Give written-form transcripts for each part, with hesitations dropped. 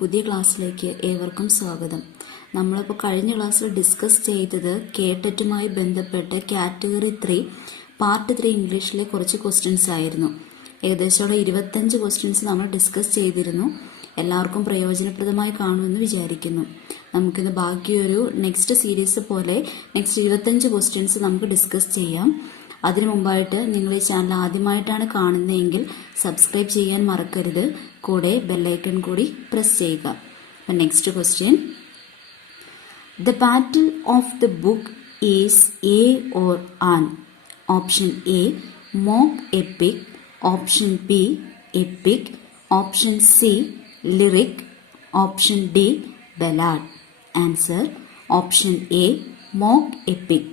പുതിയ ക്ലാസ്സിലേക്ക് ഏവർക്കും സ്വാഗതം. നമ്മളിപ്പോൾ കഴിഞ്ഞ ക്ലാസ്സിൽ ഡിസ്കസ് ചെയ്തത് കേട്ടറ്റുമായി ബന്ധപ്പെട്ട് കാറ്റഗറി 3 പാർട്ട് 3 ഇംഗ്ലീഷിലെ കുറച്ച് ക്വസ്റ്റ്യൻസ് ആയിരുന്നു. ഏകദേശം 25 ക്വസ്റ്റ്യൻസ് നമ്മൾ ഡിസ്കസ് ചെയ്തിരുന്നു. എല്ലാവർക്കും പ്രയോജനപ്രദമായി കാണുമെന്ന് വിചാരിക്കുന്നു. നമുക്കിന്ന് ബാക്കിയൊരു നെക്സ്റ്റ് സീരീസ് പോലെ നെക്സ്റ്റ് 25 ക്വസ്റ്റ്യൻസ് നമുക്ക് ഡിസ്കസ് ചെയ്യാം. അതിനു മുമ്പായിട്ട് നിങ്ങൾ ഈ ചാനൽ ആദ്യമായിട്ടാണ് കാണുന്നതെങ്കിൽ സബ്സ്ക്രൈബ് ചെയ്യാൻ മറക്കരുത്. കൂടെ ബെല്ലൈക്കൺ കൂടി പ്രസ് ചെയ്യുക. Next question. The battle of the book is a or an? Option A mock epic, option B epic, option C lyric, option D ballad. Answer option A mock epic.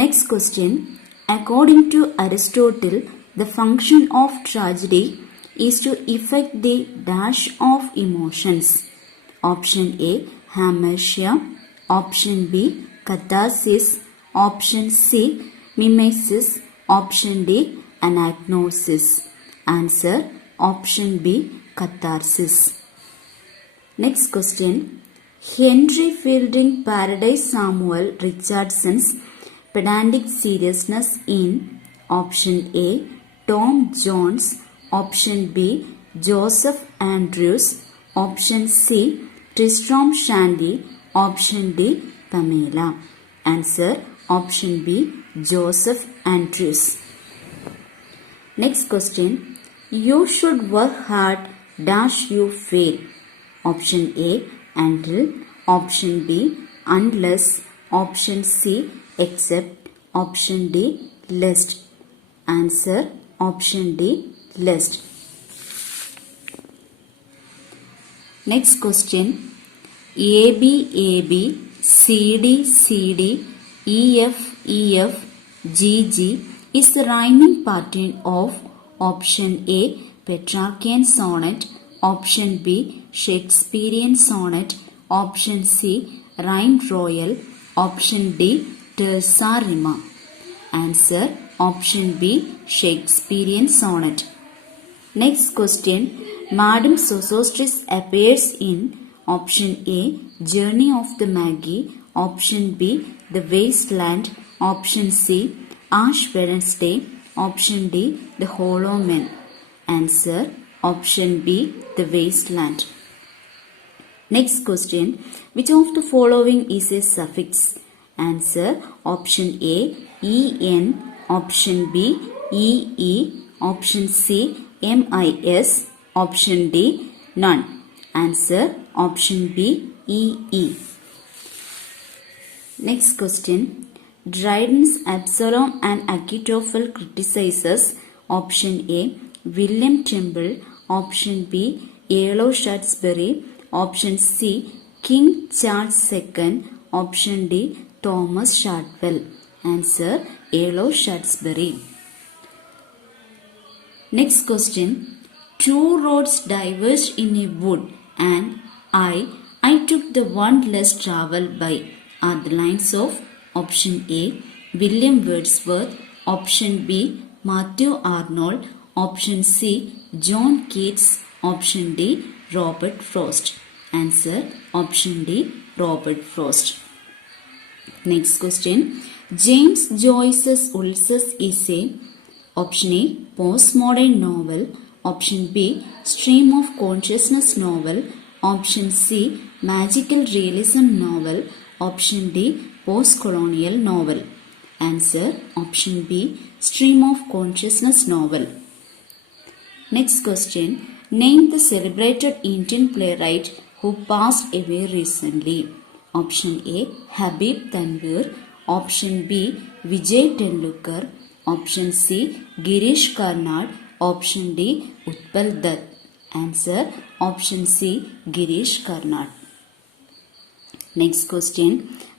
Next question. According to Aristotle, the function of tragedy is to effect the dash of emotions. Option A, hamartia. Option B, catharsis. Option C, mimesis. Option D, anagnosis. Answer option B, catharsis. Next question. Henry Fielding Paradise Samuel Richardson's pedantic seriousness in option A, Tom Jones, option B, Joseph Andrews, option C, Tristram Shandy, option D, Pamela. Answer option B, Joseph Andrews. Next question. You should work hard dash you fail. Option A, until. Option B, unless. Option C, except. Option D, lest. Answer option D, lest. Next question. AB AB, CD CD, EF EF, GG is the rhyming pattern of option A, Petrarchian sonnet, option B, Shakespearean sonnet, option C, rhyme royal, option D, terza rima. Answer option B, Shakespearean sonnet. Next question. Madame Sosostris appears in option A, Journey of the Magi, option B, The Waste Land, option C, Ash Wednesday, option D, The Hollow Men. Answer option B, The Waste Land. Next question. Which of the following is a suffix? Answer option A, en, option B, ee, option C, mis, option D, none. Answer option B, ee. Next question. Dryden's Absalom and Achitophel criticizes option A, William Temple, option B, Yellow Shaftesbury, option C, King Charles II, option D, Thomas Shadwell. Answer Yellow Shaftesbury. Next question. Two roads diverged in a wood and I took the one less traveled by are the lines of option A, William Wordsworth, option B, Matthew Arnold, option C, John Keats, option D, Robert Frost. Answer option D, Robert Frost. Next question. James Joyce's Ulysses is a option A, postmodern novel, option B, stream of consciousness novel, option C, magical realism novel, option D, post-colonial novel. Answer option B, stream of consciousness novel. Next question. Name the celebrated Indian playwright who passed away recently. Option A, Habib Tanvir, option B, Vijay Tendulkar, option C, Girish Karnad, option D, Utpal Dutt. Answer option C, Girish Karnad. Next question.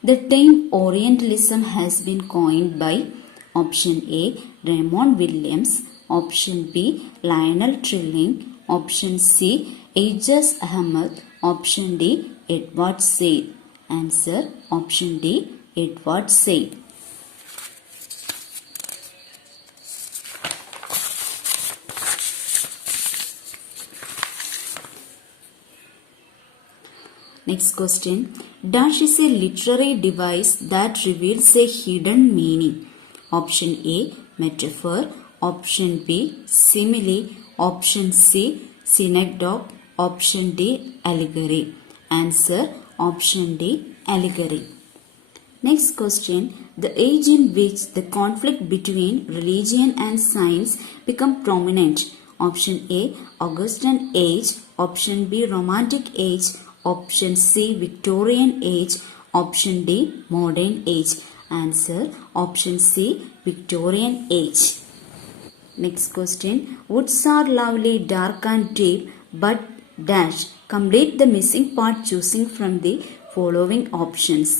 The term Orientalism has been coined by option A, Raymond Williams, option B, Lionel Trilling, option C, Aijaz Ahmad, option D, Edward Said. Answer option D, Edward Said. Next question. Dash is a literary device that reveals a hidden meaning. Option A, metaphor. Option B, simile. Option C, synecdoche. Option D, allegory. Answer option D, allegory. Next question. The age in which the conflict between religion and science become prominent. Option A, Augustan age. Option B, Romantic age. Option C, Victorian age. Option D, modern age. Answer option C, Victorian age. Next question. Woods are lovely, dark and deep, but dash. Complete the missing part choosing from the following options.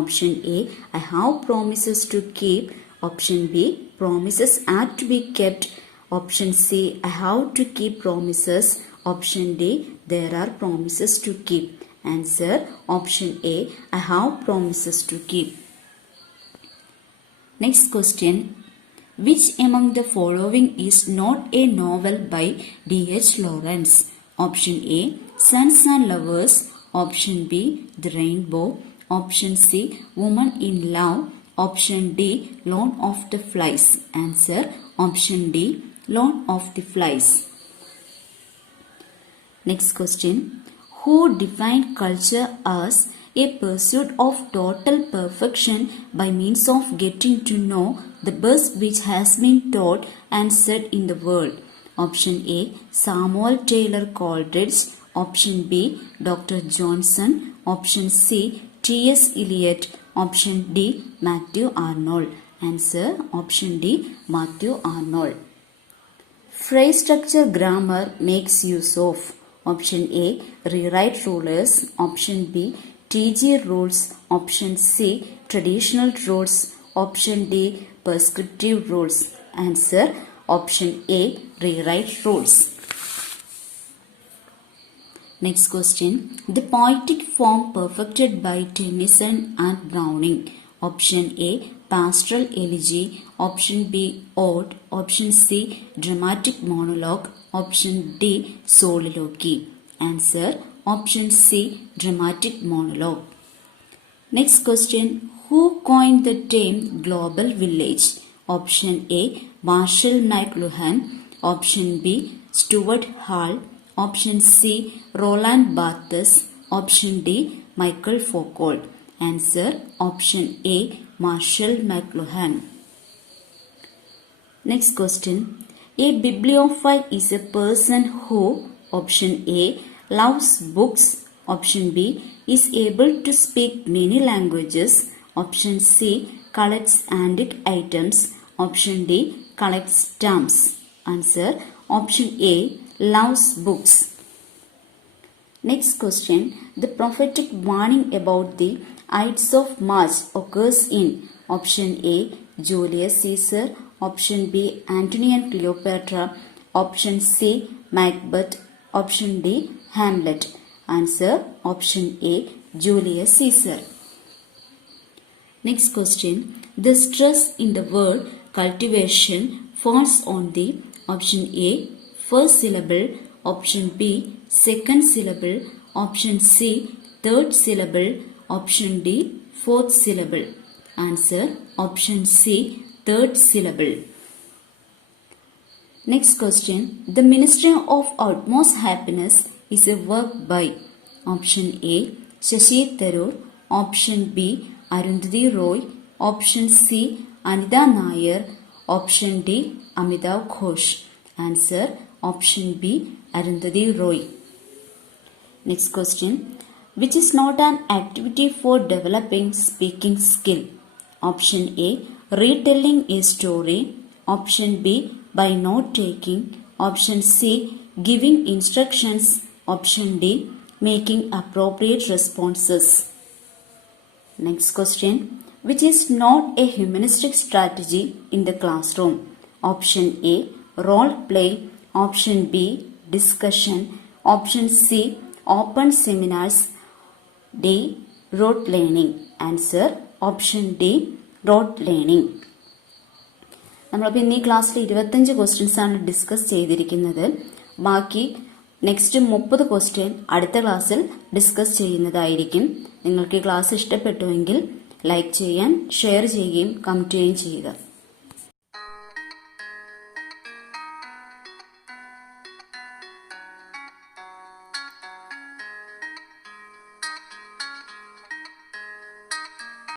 Option A, I have promises to keep. Option B, promises are to be kept. Option C, I have to keep promises. Option D, there are promises to keep. Answer option A, I have promises to keep. Next question. Which among the following is not a novel by D.H. Lawrence? Option A, Sons and Lovers. Option B, The Rainbow. Option C, Woman in Love. Option D, Lord of the Flies. Answer option D, Lord of the Flies. Next question. Who defined culture as a pursuit of total perfection by means of getting to know the best which has been taught and said in the world? Option A, Samuel Taylor Coleridge. Option B, Dr. Johnson. Option C, T.S. Eliot. Option D, Matthew Arnold. Answer option D, Matthew Arnold. Phrase structure grammar makes use of. Option A, rewrite rulers. Option B, TG rules. Option C, traditional rules. Option D, prescriptive rules. Answer option A, rewrite rules. Next question. The poetic form perfected by Tennyson and Browning. Option A, pastoral elegy. Option B, ode. Option C, dramatic monologue. Option D, soliloquy. Answer option C, dramatic monologue. Next question. Who coined the term global village? Option A, Marshall McLuhan. Option B, Stuart Hall. Option C, Roland Barthes. Option D, Michael Foucault. Answer option A, Marshall McLuhan. Next question. A bibliophile is a person who, option A, loves books. Option B, is able to speak many languages. Option C, collects antique items. Option D, collects stamps. Answer option A, loves books. Next question. The prophetic warning about the Ides of March occurs in option A, Julius Caesar. Option B, Antony and Cleopatra. Option C, Macbeth. Option D, Hamlet. Answer option A, Julius Caesar. Next question. The stress in the word cultivation falls on the option A, first syllable. Option B, second syllable. Option C, third syllable. Option D, fourth syllable. Answer option C, third syllable. Next question. The Ministry of Utmost Happiness is a work by option A, Shashi Tharoor. Option B, Arundhati Roy. Option C, Anita Nair. Option D, Amitav Ghosh. Answer option B, Arundhati Roy. Next question. Which is not an activity for developing speaking skill? Option A, retelling a story. Option B, by note taking. Option C, giving instructions. Option D, making appropriate responses. Next question. Which is not a humanistic strategy in the classroom? Option A, role play. Option B, discussion. Option C, open seminars. D, rote learning. Answer option D, rote learning. നമ്മളിപ്പോൾ ഇന്ന് ഈ ക്ലാസ്സിൽ 25 questions ആണ് discuss ചെയ്തിരിക്കുന്നത്. ബാക്കി next 30 question അടുത്ത ക്ലാസ്സിൽ discuss ചെയ്യുന്നതായിരിക്കും. നിങ്ങൾക്ക് ഈ ക്ലാസ് ഇഷ്ടപ്പെട്ടുവെങ്കിൽ ലൈക്ക് ചെയ്യാൻ, ഷെയർ ചെയ്യുകയും കമന്റ് ചെയ്യുകയും ചെയ്യുക.